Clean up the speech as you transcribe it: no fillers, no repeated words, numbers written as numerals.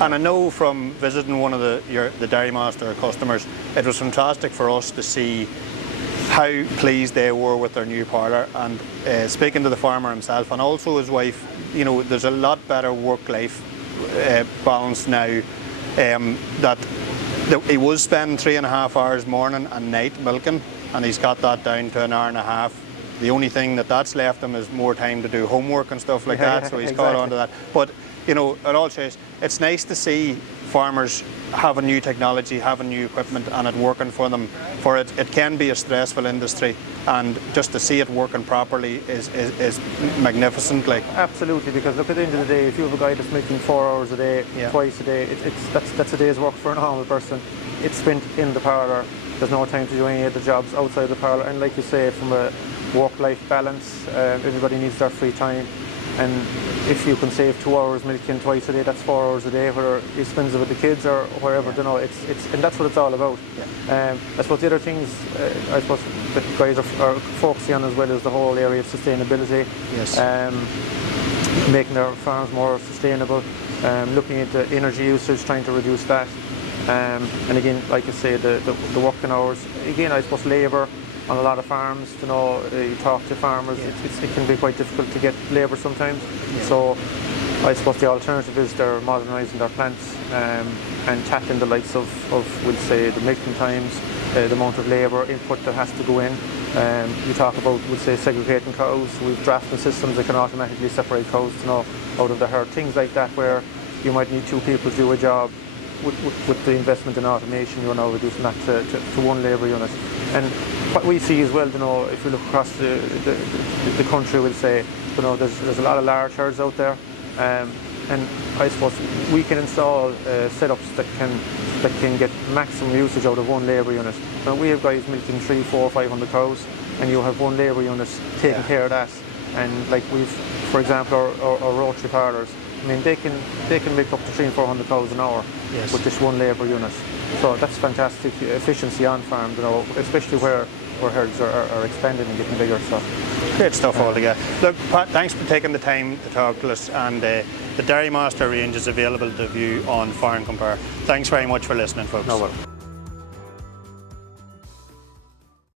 And I know from visiting one of the Dairy Master customers, it was fantastic for us to see how pleased they were with their new parlour, and speaking to the farmer himself and also his wife, you know, there's a lot better work-life balance now. That he was spending 3.5 hours morning and night milking, and he's got that down to 1.5 hours. The only thing that's left him is more time to do homework and stuff like that, so he's caught on to that. But you know, it all says it's nice to see farmers having new technology, having new equipment, and it working for them. For it can be a stressful industry, and just to see it working properly is magnificent. Like, absolutely, because look, at the end of the day, if you have a guy that's making 4 hours a day, twice a day, that's a day's work for a normal person. It's spent in the parlour. There's no time to do any of the jobs outside the parlour. And like you say, from a work-life balance, everybody needs their free time. And if you can save 2 hours milking twice a day, that's 4 hours a day, whether he spends it with the kids or wherever, you know, and that's what it's all about. I suppose the other things, I suppose that guys are focusing on as well as the whole area of sustainability. Making their farms more sustainable, looking at the energy usage, trying to reduce that. And again, like I say, the working hours, again, I suppose labour on a lot of farms, you know, you talk to farmers, it can be quite difficult to get labour sometimes. So I suppose the alternative is they're modernising their plants and tackling the likes of we'll say, the milking times, the amount of labour input that has to go in. You talk about, we'll say, segregating cows. We've drafting systems that can automatically separate cows, you know, out of the herd. Things like that, where you might need 2 people to do a job. With the investment in automation, you're now reducing that to one labour unit. And what we see as well, you know, if you look across the country, we'll say, you know, there's a lot of large herds out there, and I suppose we can install setups that can get maximum usage out of one labour unit. Now we have guys milking 300, 400, 500 cows, and you have one labour unit taking care of that. And like we've, for example, our rotary parlours, I mean, they can make up to 300 and 400 cows an hour with just one labour unit. So that's fantastic efficiency on farm, you know, especially where herds are expanding and getting bigger. So great stuff altogether. Look, Pat, thanks for taking the time to talk to us, and the Dairy Master range is available to view on Farm Compare. Thanks very much for listening, folks. No problem.